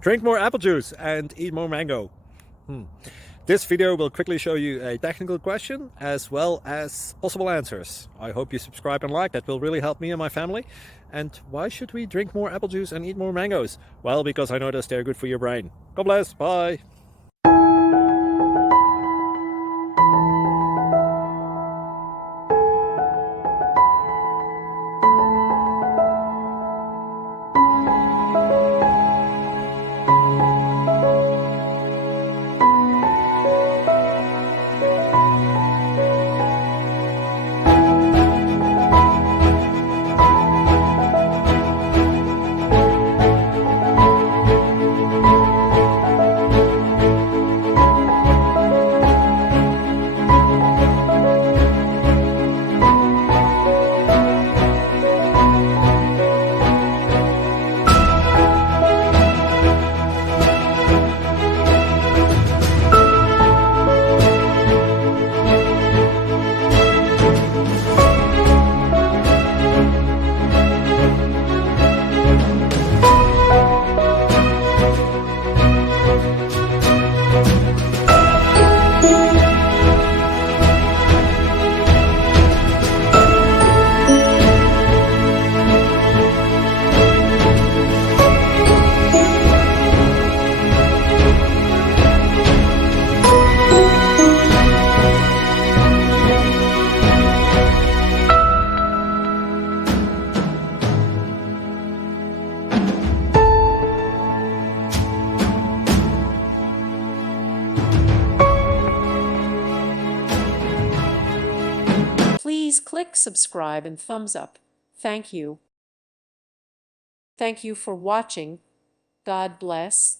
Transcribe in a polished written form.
Drink more apple juice and eat more mango. This video will quickly show you a technical question as well as possible answers. I hope you subscribe and like, that will really help me and my family. And why should we drink more apple juice and eat more mangoes? Well, because I noticed they're good for your brain. God bless, bye. Please click subscribe and thumbs up. Thank you. Thank you for watching. God bless.